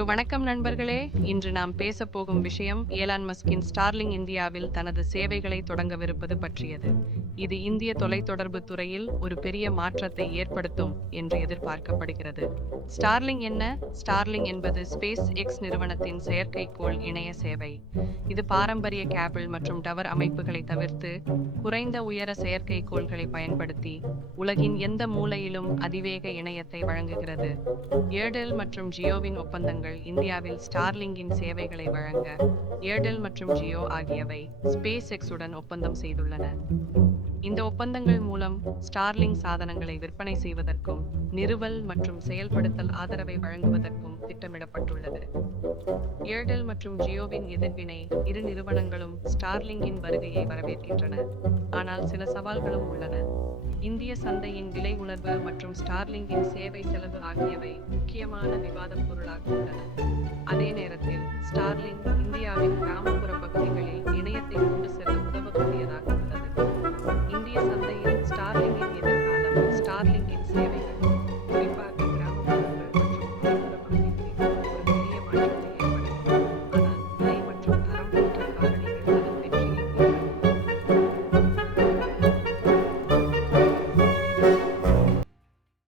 வணக்கம் நண்பர்களே. இன்று நாம் பேசப் போகும் விஷயம் ஏலான் மஸ்கின் ஸ்டார்லிங் இந்தியாவில் தனது சேவைகளை தொடங்கவிருப்பது பற்றியது. இது இந்திய தொலைத்தொடர்பு துறையில் ஒரு பெரிய மாற்றத்தை ஏற்படுத்தும் என்று எதிர்பார்க்கப்படுகிறது. ஸ்டார்லிங் என்ன? ஸ்டார்லிங் என்பது ஸ்பேஸ் எக்ஸ் நிறுவனத்தின் செயற்கைக்கோள் இணைய சேவை. இது பாரம்பரிய கேபிள் மற்றும் டவர் அமைப்புகளை தவிர்த்து குறைந்த உயர செயற்கைக்கோள்களை பயன்படுத்தி உலகின் எந்த மூலையிலும் அதிவேக இணையத்தை வழங்குகிறது. ஏர்டெல் மற்றும் ஜியோவின் ஒப்பந்தங்கள் இந்தியாவில் ஸ்டார்லிங்கின் சேவைகளை வழங்க ஏர்டெல் மற்றும் ஜியோ ஆகியவை ஸ்பேஸ் எக்ஸுடன் ஒப்பந்தம் செய்துள்ளன. இந்த ஒப்பந்தங்கள் மூலம் ஸ்டார்லிங் சாதனங்களை விற்பனை செய்வதற்கும் நிறுவல் மற்றும் செயல்படுத்தல் ஆதரவை வழங்குவதற்கும் திட்டமிடப்பட்டுள்ளது. ஏர்டெல் மற்றும் ஜியோவின் எதிர்வினை இரு நிறுவனங்களும் ஸ்டார்லிங்கின் வருகையை வரவேற்கின்றன. ஆனால் சில சவால்களும் உள்ளன. இந்திய சந்தையின் விலை உணர்வு மற்றும் ஸ்டார்லிங்கின் சேவை செலவு ஆகியவை முக்கியமான விவாதப் பொருளாக உள்ளன.